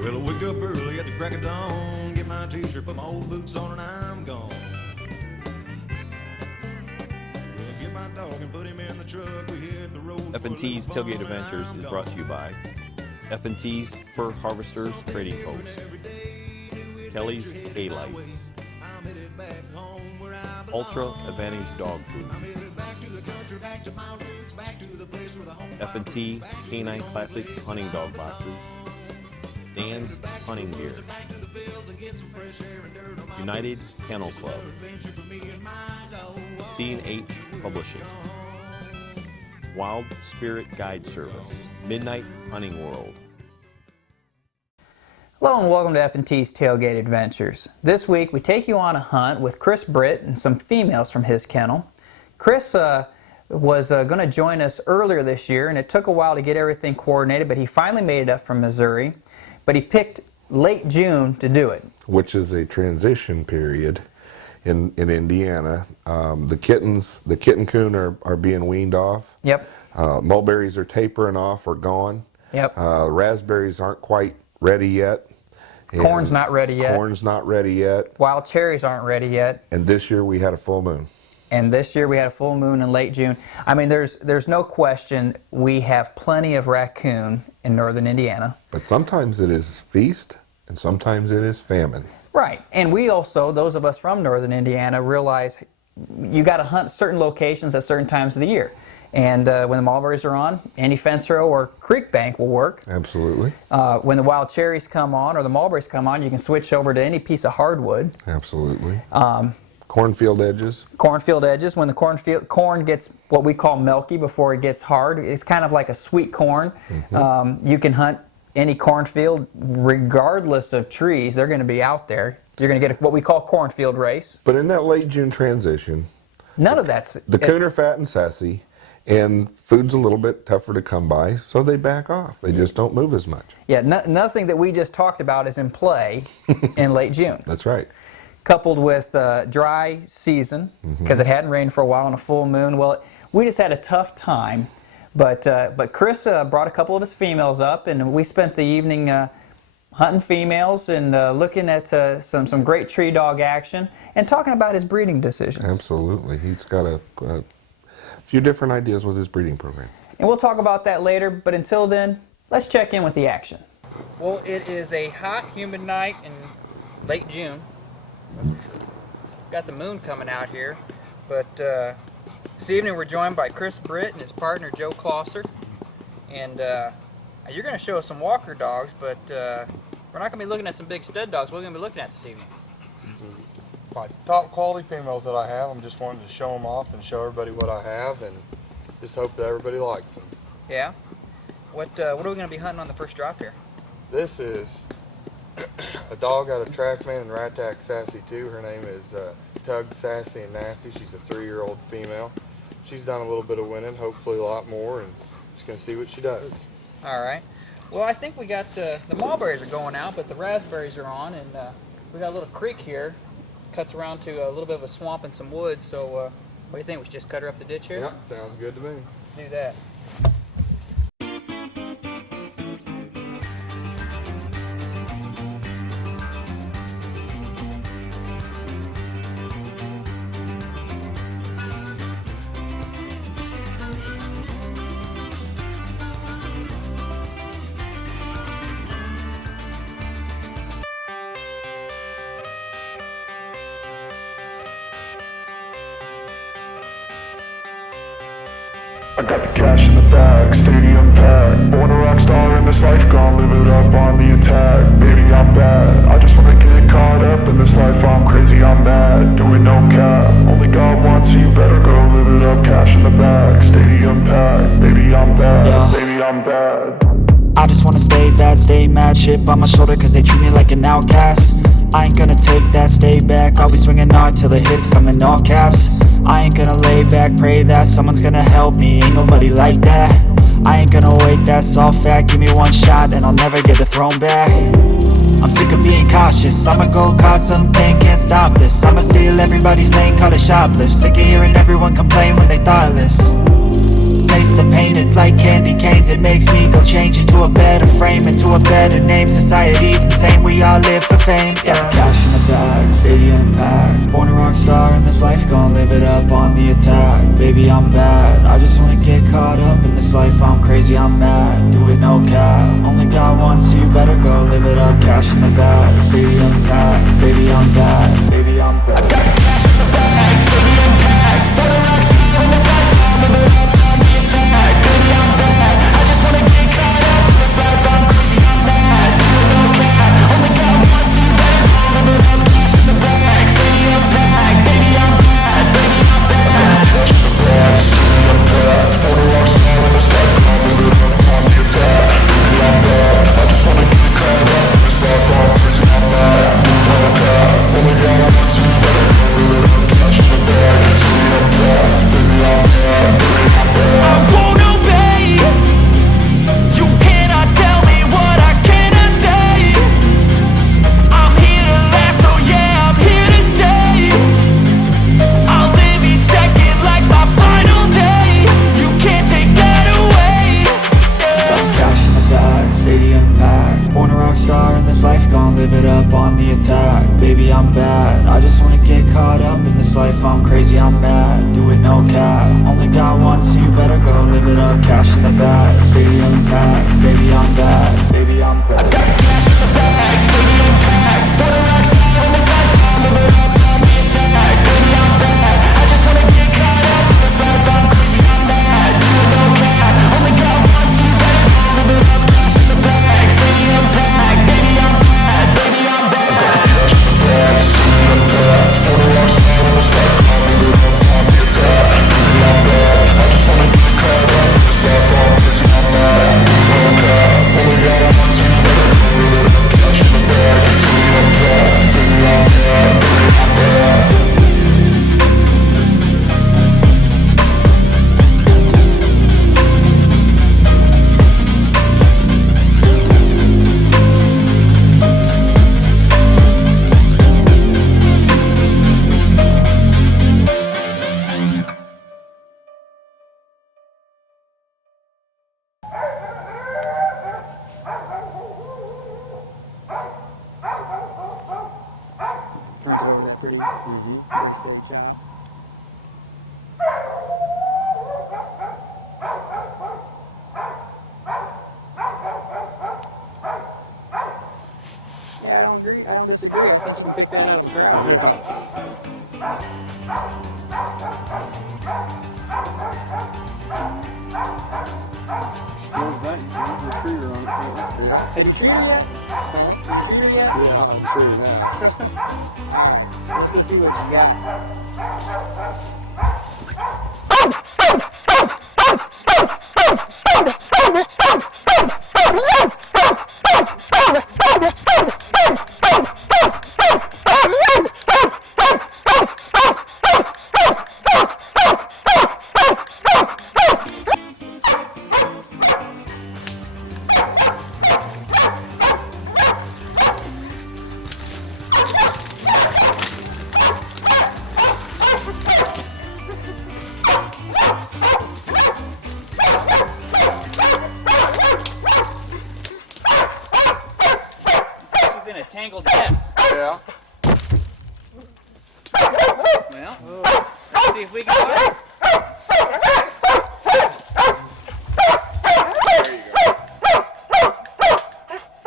Well, I wake up early at the crack of dawn, get my t-shirt, put my old boots on, and I'm gone. Well, I get my dog and put him in the truck. We hit the road. F&T's Tailgate Adventures is brought to you by F&T's Fur Harvesters Trading Post, Kelly's K-Lights, Ultra Advantage Dog Food, F&T Canine Classic Hunting Dog Boxes, Dan's Hunting Gear, United Kennel Club, C&H Publishing, Wild Spirit Guide Service, Midnight Hunting World. Hello and welcome to F&T's Tailgate Adventures. This week we take you on a hunt with Britt and some females from his kennel. Chris was going to join us earlier this year, and it took a while to get everything coordinated, but he finally made it up from Missouri. But he picked late June to do it. Which is a transition period in Indiana. The kitten coon are being weaned off. Yep. Mulberries are tapering off or gone. Yep. Raspberries aren't quite ready yet. Corn's not ready yet. Corn's not ready yet. Wild cherries aren't ready yet. And this year we had a full moon. And this year we had a full moon in late June. I mean, there's no question we have plenty of raccoon in northern Indiana. But sometimes it is feast and sometimes it is famine. Right. And we also, those of us from northern Indiana, realize you got to hunt certain locations at certain times of the year. And when the mulberries are on, any fence row or creek bank will work. Absolutely. When the wild cherries come on or the mulberries come on, you can switch over to any piece of hardwood. Absolutely. Cornfield edges. Cornfield edges. When the corn gets what we call milky before it gets hard, it's kind of like a sweet corn. Mm-hmm. You can hunt any cornfield regardless of trees. They're going to be out there. You're going to get what we call cornfield race. But in that late June transition, none of that's... The coon are fat and sassy, and food's a little bit tougher to come by, so they back off. They just don't move as much. Yeah, nothing that we just talked about is in play in late June. That's right. Coupled with dry season, because it hadn't rained for a while and a full moon. Well, we just had a tough time, but Chris brought a couple of his females up, and we spent the evening hunting females and looking at some great tree dog action and talking about his breeding decisions. Absolutely. He's got a few different ideas with his breeding program. And we'll talk about that later, but until then, let's check in with the action. Well, it is a hot, humid night in late June. Got the moon coming out here, but this evening we're joined by Britt and his partner Joe Closser, and you're going to show us some walker dogs, but we're not going to be looking at some big stud dogs. What are we going to be looking at this evening? My top quality females that I have. I'm just wanting to show them off and show everybody what I have, and just hope that everybody likes them. Yeah. What are we going to be hunting on the first drop here? This is a dog out of Trackman and Rat Tack Sassy 2. Her name is Tug Sassy and Nasty. She's a 3-year-old female. She's done a little bit of winning, hopefully a lot more, and just going to see what she does. All right. Well, I think we got the mulberries are going out, but the raspberries are on, and we got a little creek here. Cuts around to a little bit of a swamp and some woods, so what do you think? We should just cut her up the ditch here? Yeah, sounds good to me. Let's do that. I got the cash in the bag, stadium packed. Born a rock star in this life, gone live it up on the attack. Baby, I'm bad, I just wanna get caught up in this life. I'm crazy, I'm mad, doing no cap. Only God wants, so you better go live it up. Cash in the bag, stadium packed. Baby, I'm bad, baby, I'm bad. I just wanna stay bad, stay mad. Chip on my shoulder cause they treat me like an outcast. I ain't gonna take that, stay back. I'll be swinging hard till the hits come in all caps. I ain't gonna lay back, pray that someone's gonna help me. Ain't nobody like that. I ain't gonna wait, that's all fact. Give me one shot and I'll never get the throne back. I'm sick of being cautious, I'ma go cause some pain, can't stop this. I'ma steal everybody's lane, call it shoplift. Sick of hearing everyone complain when they thoughtless. Taste the pain, it's like candy canes. It makes me go change into a better frame, into a better name. Society's insane, we all live for fame, yeah. Cash in the bag, stadium packed. Born a rock star in this life, gon' live it up on the attack. Baby, I'm bad, I just wanna get caught up in this life. I'm crazy, I'm mad, do it no cap. Only God wants you, better go live it up. Cash in the bag, stadium packed. Baby, I'm bad, baby, I'm bad. I got cash in the bag, stadium packed. Born a rock star in this life, gon' live it up on the attack. Baby, I'm bad, I just wanna get caught up in this life. I'm crazy, I'm mad, do it no cap. Only God wants you, better go live it up. Cash in the bag, stadium packed. Baby, I'm bad, baby, I'm bad. Cash in the bag, stadium packed. Born a rock star in this life, gon' live it up on the attack. Baby, I'm bad, I just wanna get caught up in this life. I'm crazy, I'm mad, do it no cap. Only God wants you, better go live it up. Cash in the bag, stadium packed. Baby, I'm bad, baby, I'm bad. I won't obey. You cannot tell me what I cannot say. I'm here to last, so yeah, I'm here to stay. I'll live each second like my final day. You can't take that away, yeah. Cash in the bag, stadium packed. Born a rock star in this life, gon' live it up on the attack. Baby, I'm bad, I just wanna get caught up in this life. I'm crazy, I'm mad, do it no cap. Only God wants you, better go live it up. Cash in the bag, stadium packed. Baby, I'm bad, baby, I'm bad. I got cash in the bag, stadium packed. Born a rock star in this life, gon' live it up on the attack. Baby, I'm bad, I just wanna get caught up in this life. I'm crazy, I'm mad, do it no cap. Only God wants you, better go live it up. Cash in the bag, stadium packed. Baby, I'm bad, baby, I'm bad. I got cash in the bag, stadium packed. Born a rock star in this life, gon' live it up on the attack. Baby, I'm bad, I just wanna get caught up in this life. I'm crazy, I'm mad, do it no cap. Only God wants you, better go live it up. Cash in the bag, stadium packed. Baby, I'm bad, baby, I'm bad. Turns it over that pretty, pretty straight shot. Yeah, I don't agree. I don't disagree. I think you can pick that out of the crowd. What was that? You used the treater on it. Have you treated her yet? Huh? Have you treated her yet? Yeah, I'm true now. Alright, let's go see what she's got. Tangled mess. Yeah. Well, let's see if we can find it. There you go.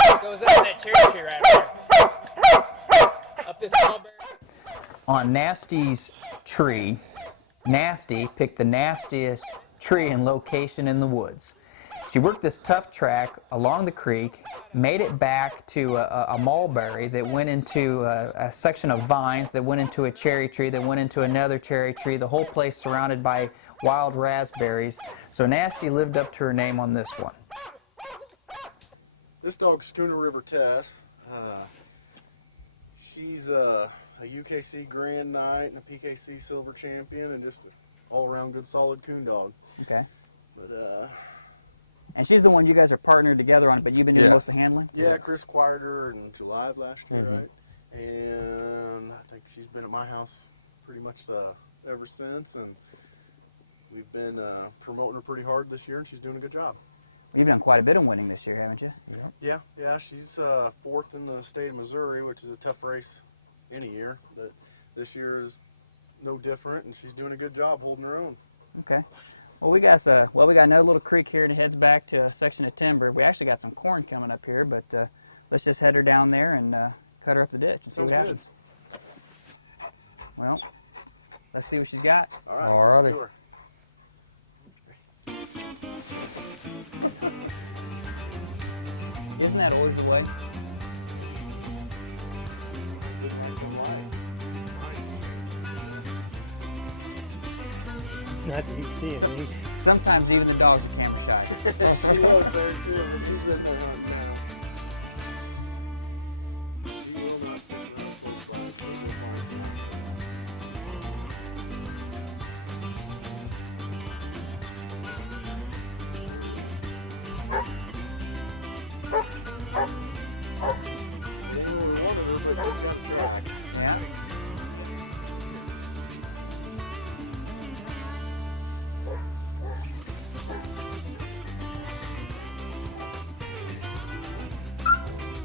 It goes up that cherry tree right there. Up this mulberry. On Nasty's tree, Nasty picked the nastiest tree and location in the woods. She worked this tough track along the creek, made it back to a mulberry that went into a section of vines that went into a cherry tree that went into another cherry tree, the whole place surrounded by wild raspberries. So Nasty lived up to her name on this one. This dog's Schooner River Tess. She's a UKC Grand Knight and a PKC Silver Champion, and just all-around good, solid coon dog. Okay. But And she's the one you guys are partnered together on, but you've been doing Yes. most of the handling? yeah, Chris acquired her in July of last year, right? And I think she's been at my house pretty much ever since, and we've been promoting her pretty hard this year, and she's doing a good job. You've done quite a bit of winning this year, haven't you? Yeah, she's fourth in the state of Missouri, which is a tough race any year, but this year is no different, and she's doing a good job holding her own. Okay. Well, we got another little creek here, and it heads back to a section of timber. We actually got some corn coming up here, but let's just head her down there and cut her up the ditch and see what Sounds happens. Well, let's see what she's got. All right, Alrighty. let's do her. Isn't that always the way? Not that you can see it. Sometimes even the dogs can't be shy. She was there too, but she's definitely not now. She will not pick her up.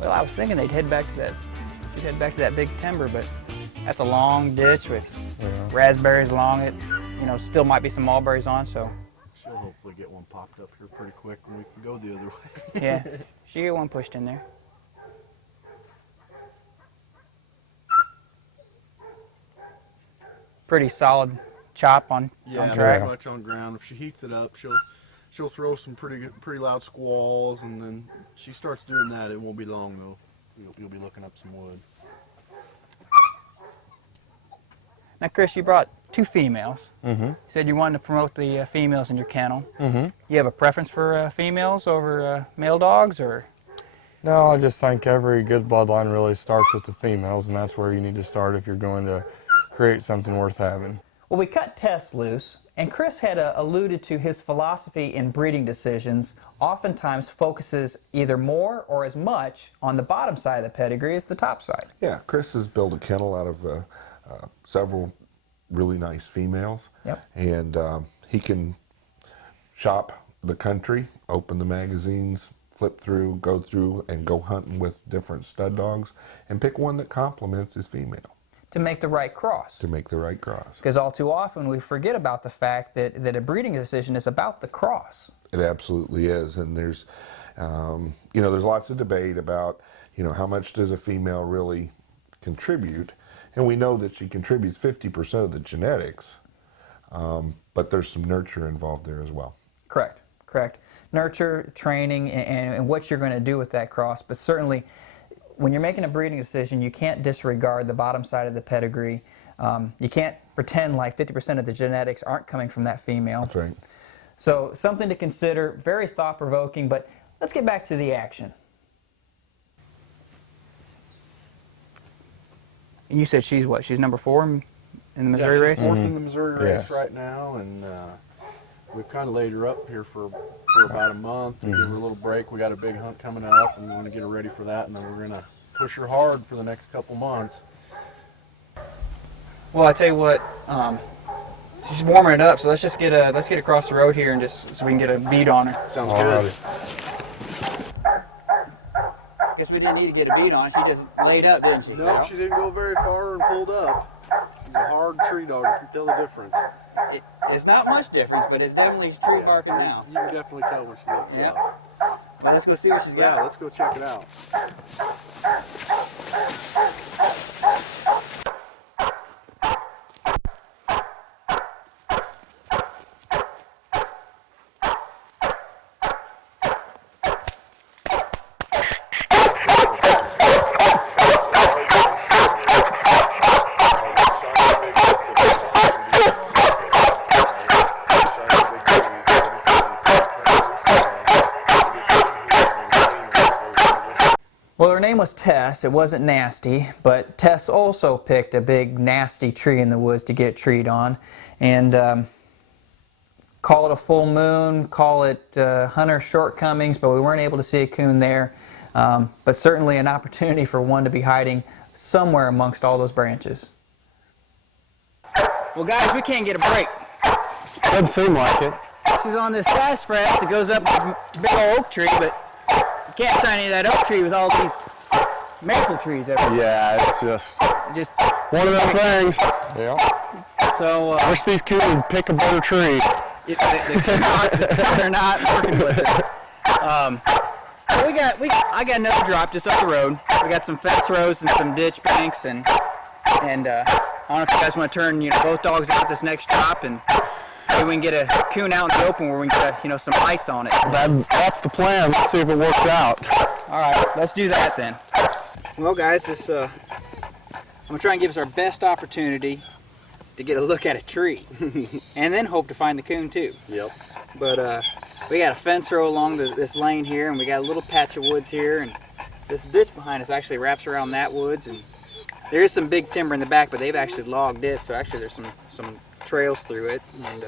Well, I was thinking they'd head back to that. She'd head back to that big timber, but that's a long ditch with raspberries along it. You know, still might be some mulberries on. So She'll hopefully get one popped up here pretty quick, and we can go the other way. yeah, she get one pushed in there. Pretty solid chop on Yeah, track. very much on ground. If she heats it up, she'll throw some pretty loud squalls, and then she starts doing that. It won't be long though. You'll be looking up some wood. Now, Chris, you brought two females. Mm-hmm. You said you wanted to promote the females in your kennel. Mm-hmm. You have a preference for females over male dogs, or? No, I just think every good bloodline really starts with the females, and that's where you need to start if you're going to create something worth having. Well, we cut Tess loose, and Chris had alluded to his philosophy in breeding decisions oftentimes focuses either more or as much on the bottom side of the pedigree as the top side. Yeah, Chris has built a kennel out of several really nice females. Yep. And he can shop the country, open the magazines, flip through, go through, and go hunting with different stud dogs and pick one that complements his female. To make the right cross. To make the right cross. Because all too often we forget about the fact that a breeding decision is about the cross. It absolutely is, and there's, there's lots of debate about, how much does a female really contribute, and we know that she contributes 50% of the genetics, but there's some nurture involved there as well. Correct. Nurture, training, and what you're going to do with that cross, but certainly when you're making a breeding decision, you can't disregard the bottom side of the pedigree. You can't pretend like 50% of the genetics aren't coming from that female. That's right. So something to consider, very thought-provoking, but let's get back to the action. And you said she's what? She's number 4 in the Missouri race? She's fourth in the Missouri race Yes. right now, and we've kind of laid her up here for about a month and give her a little break. We got a big hunt coming up, and we want to get her ready for that, and then we're going to push her hard for the next couple months. Well, I tell you what, she's warming it up, so let's get across the road here and just so we can get a beat on her. Sounds Alrighty. I guess we didn't need to get a beat on. She just laid up, didn't she? good. Nope, she didn't go very far and pulled up. She's a hard tree dog. You can tell the difference. It's not much difference, but it's definitely tree barking now. You can definitely tell when she looks Yep. up. Well, let's go see what she's got. Yeah, let's go check it out. Well, her name was Tess. It wasn't Nasty, but Tess also picked a big nasty tree in the woods to get treed on. And call it a full moon, call it hunter shortcomings, but we weren't able to see a coon there. But certainly an opportunity for one to be hiding somewhere amongst all those branches. Well, guys, we can't get a break. Doesn't seem like it. She's on this sassafras that goes up this big old oak tree, but you can't sign any of that oak tree with all these maple trees everywhere. Yeah, it's just one of them things. Yeah. So Wish these coons would pick a better tree. they're not working with us. I got another drop just up the road. We got some fence rows and some ditch banks, and I don't know if you guys want to turn both dogs out this next drop, and maybe we can get a coon out in the open where we can get some lights on it. That's the plan. Let's see if it works out. All right, let's do that then. Well, guys, I'm gonna try and give us our best opportunity to get a look at a tree, and then hope to find the coon too. Yep. But we got a fence row along this lane here, and we got a little patch of woods here, and this ditch behind us actually wraps around that woods, and there is some big timber in the back, but they've actually logged it, so actually there's some trails through it, and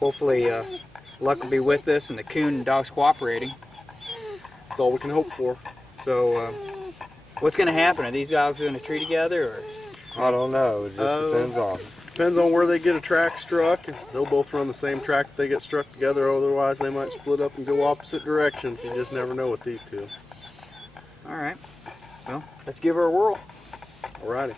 hopefully luck will be with us and the coon and dogs cooperating. That's all we can hope for. So what's going to happen? Are these dogs going to tree together, or? I don't know. It just Depends on where they get a track struck. They'll both run the same track if they get struck together. Otherwise, they might split up and go opposite directions. You just never know with these two. All right. Well, let's give her a whirl. Alrighty.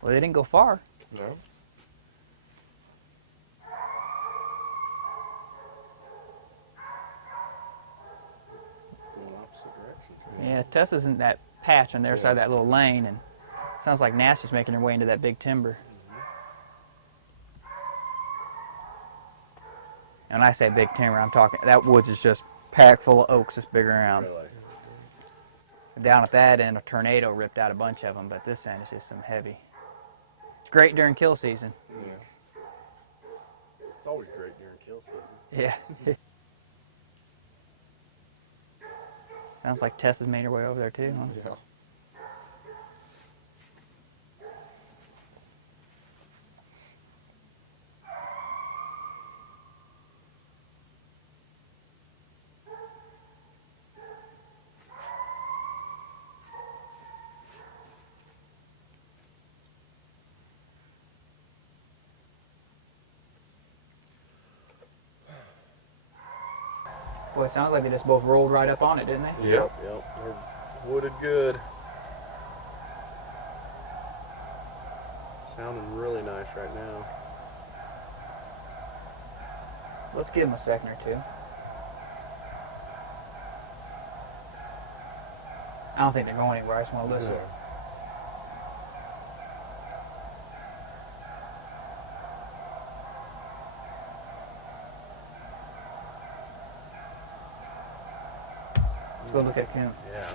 Well, they didn't go far. No. Yeah, Tessa's in that patch on their side of that little lane, and it sounds like Nasty's making her way into that big timber. And when I say big timber, I'm talking, that woods is just packed full of oaks this big around. Really? Down at that end, a tornado ripped out a bunch of them, but this end is just some heavy. It's great during kill season. Yeah. It's always great during kill season. Yeah. Sounds like Tessa's made her way over there too, huh? Yeah. Boy, it sounds like they just both rolled right up on it, didn't they? Yep. Yep. They're wooded good. Sounding really nice right now. Let's give them a second or two. I don't think they're going anywhere. I just want to listen. Let's go look at Kim. Yeah.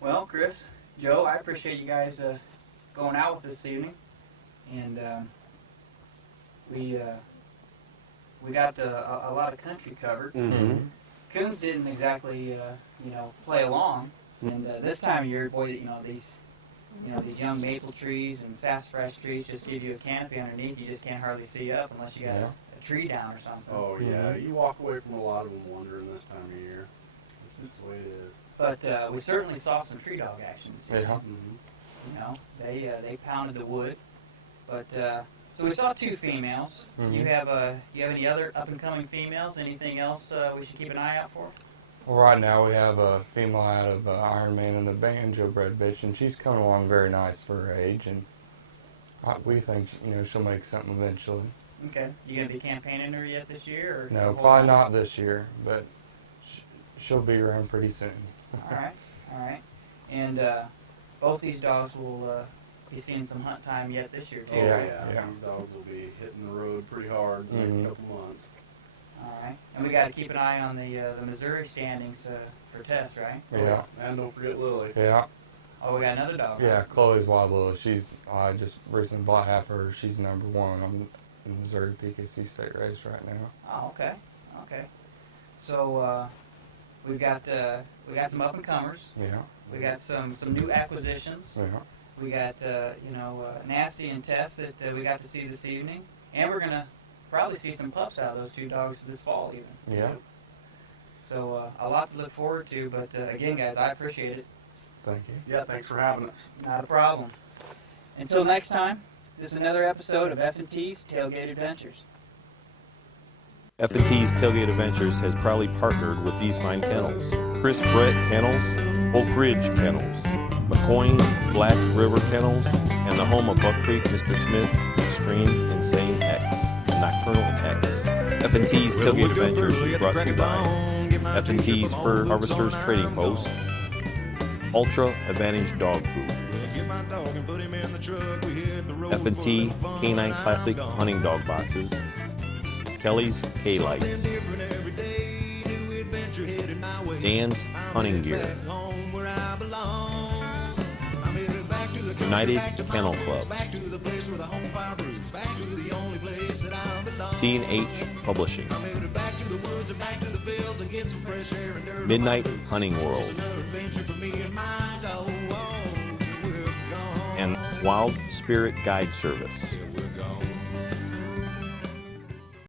Well, Chris, Joe, I appreciate you guys going out with us this evening, and we got a lot of country covered. Mm-hmm. Coons didn't exactly play along, and this time of year, boy, these young maple trees and sassafras trees just give you a canopy underneath. You just can't hardly see up unless you got a tree down or something. Oh yeah, you walk away from a lot of them wondering this time of year. That's the way it is. But we certainly saw some tree dog action this year. Yeah. You know, they pounded the wood. But so we saw 2 females. Mhm. You have any other up and coming females? Anything else we should keep an eye out for? Well, right now we have a female out of Iron Man and the banjo bred bitch, and she's coming along very nice for her age, and we think she'll make something eventually. Okay. You gonna be campaigning her yet this year? Or No, probably not this year, but she'll be around pretty soon. All right. All right. And both these dogs will be seeing some hunt time yet this year too. Oh Yeah, right? yeah. These dogs will be hitting the road pretty hard in a couple months. All right. And we got to keep an eye on the Missouri standings for Tess, right? Yeah, And don't forget Lily. yeah, Oh, we got another dog. yeah. Chloe's Wild Lily. I just recently bought half her. She's #1 on the Missouri PKC state race right now. Oh, okay. Okay. So we got some up and comers. Yeah, We got some new acquisitions. yeah, We got Nasty and Tess that we got to see this evening, and we're gonna probably see some pups out of those 2 dogs this fall even. yeah. So a lot to look forward to. But again, guys, I appreciate it. Thank you. Yeah, thanks for having us. Not a problem. Until next time, this is another episode of F&T's Tailgate Adventures. F&T's Tailgate Adventures has proudly partnered with these fine kennels: Chris Britt Kennels, Oak Ridge Kennels, McCoy's Black River Kennels, and the home of Buck Creek Mr. Smith, Extreme Insane X, and Nocturnal X. F&T's Tailgate Adventures is brought to you by F&T's Fur Harvesters Trading Post, Ultra Advantage Dog Food, F&T Canine Classic Hunting Dog Boxes, Kelly's K-Lights, Dan's Hunting Gear, United Kennel Club, C&H Publishing, Midnight Hunting World, and Wild Spirit Guide Service.